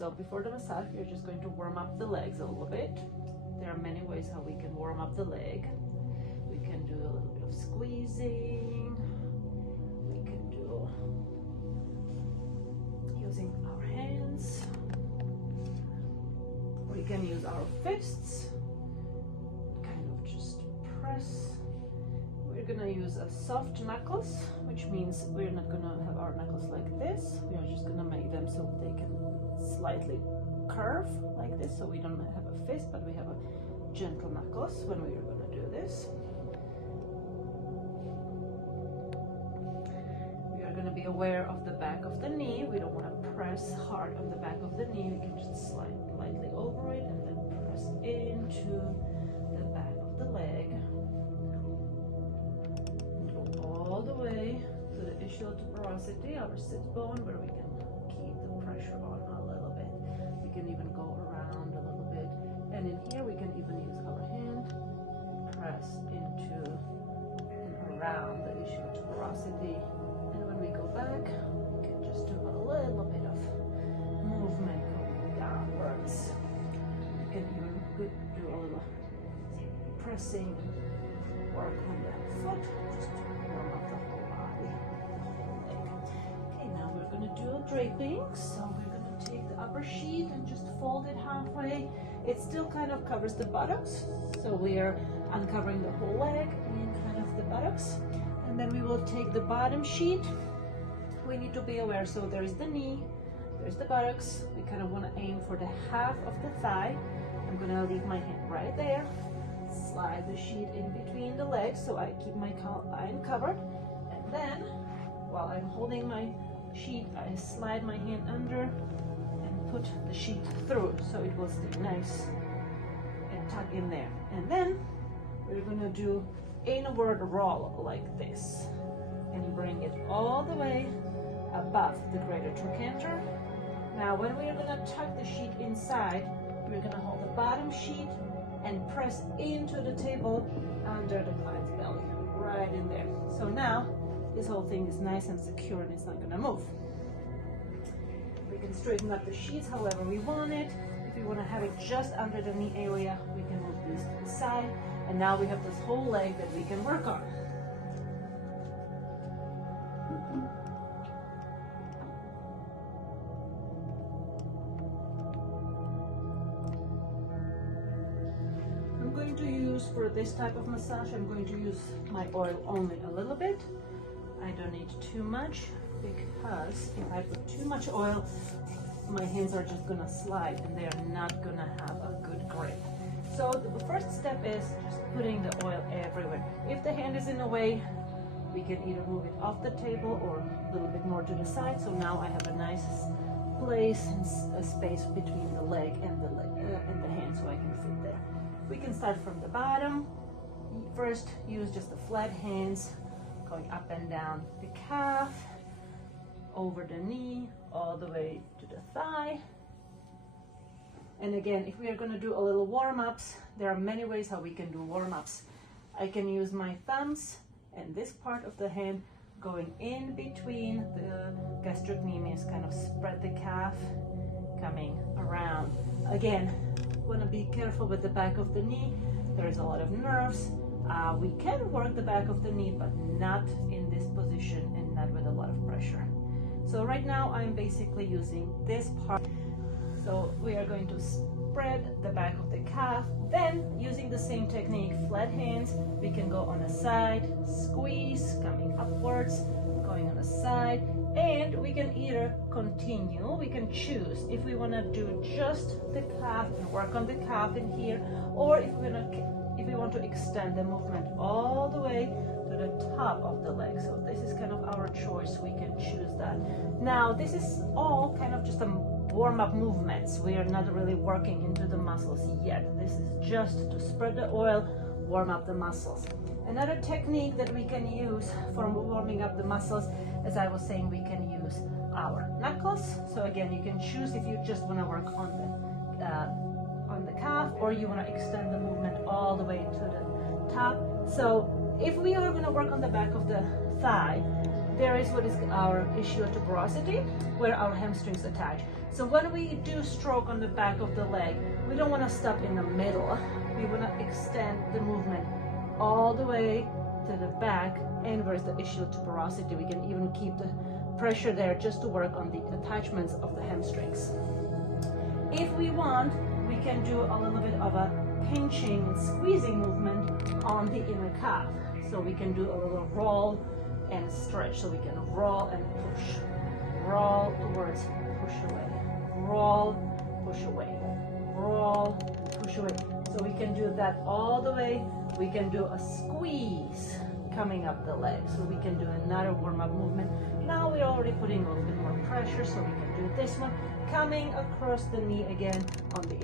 So before the massage, we're just going to warm up the legs a little bit. There are many ways how we can warm up the leg. We can do a little bit of squeezing. We can do using our hands. We can use our fists, kind of just press. We're gonna use a soft knuckles, which means we're not gonna have our knuckles like this. We are just gonna make them so they can slightly curve like this, so we don't have a fist, but we have a gentle knuckles when we are gonna do this. We are gonna be aware of the back of the knee. We don't wanna press hard on the back of the knee. We can just slide lightly over it and then press into the back of the leg. All the way to the ischial tuberosity, our sit bone, where we can keep the pressure on a little bit. We can even go around a little bit, and in here we can even use our hand and press into and around the ischial tuberosity. And when we go back, we can just do a little bit of movement going downwards. We can even do a little pressing, work on the foot, just warm up the whole body, the whole leg. Okay, now we're going to do a draping. So we're going to take the upper sheet and just fold it halfway. It still kind of covers the buttocks, so we are uncovering the whole leg and kind of the buttocks. And then we will take the bottom sheet. We need to be aware, so there's the knee, there's the buttocks. We kind of want to aim for the half of the thigh. I'm going to leave my hand right there. Slide the sheet in between the legs so I keep my line covered, and then while I'm holding my sheet, I slide my hand under and put the sheet through so it will stay nice and tuck in there. And then we're going to do inward roll like this and bring it all the way above the greater trochanter. Now when we are going to tuck the sheet inside, we're going to hold the bottom sheet and press into the table under the client's belly, right in there. So now this whole thing is nice and secure and it's not gonna move. We can straighten up the sheets however we want it. If we want to have it just under the knee area, we can move these to the side. And now we have this whole leg that we can work on. For this type of massage, I'm going to use my oil only a little bit. I don't need too much, because if I put too much oil, my hands are just gonna slide and they are not gonna have a good grip. So the first step is just putting the oil everywhere. If the hand is in the way, we can either move it off the table or a little bit more to the side. So now I have a nice place and a space between the leg and the hand, so I can fit there. We can start from the bottom. First, use just the flat hands, going up and down the calf, over the knee, all the way to the thigh. And again, if we are going to do a little warm-ups, there are many ways how we can do warm-ups. I can use my thumbs and this part of the hand going in between the gastrocnemius, kind of spread the calf, coming around. Again, want to be careful with the back of the knee. There's a lot of nerves. We can work the back of the knee, but not in this position and not with a lot of pressure. So right now I'm basically using this part. So we are going to spread the back of the calf. Then using the same technique, flat hands, we can go on a side, squeeze, coming upwards, going on a side, and we can either continue, we can choose if we want to do just the calf and work on the calf in here, or if we want to extend the movement all the way to the top of the leg. So this is kind of our choice, we can choose that. Now this is all kind of just a warm-up movements. We are not really working into the muscles yet. This is just to spread the oil, warm up the muscles. Another technique that we can use for warming up the muscles, as I was saying, we can use our knuckles. So again, you can choose if you just want to work on the calf, or you want to extend the movement all the way to the top. So if we are going to work on the back of the thigh, there is what is our ischial tuberosity, where our hamstrings attach. So when we do stroke on the back of the leg, we don't want to stop in the middle. We want to extend the movement all the way to the back and where's the ischial tuberosity. We can even keep the pressure there just to work on the attachments of the hamstrings. If we want, we can do a little bit of a pinching and squeezing movement on the inner calf. So we can do a little roll and stretch. So we can roll and push, roll towards, push away, roll, push away, roll, push away. So we can do that all the way. We can do a squeeze coming up the leg. So we can do another warm-up movement. Now we're already putting a little bit more pressure, so we can do this one, coming across the knee again on the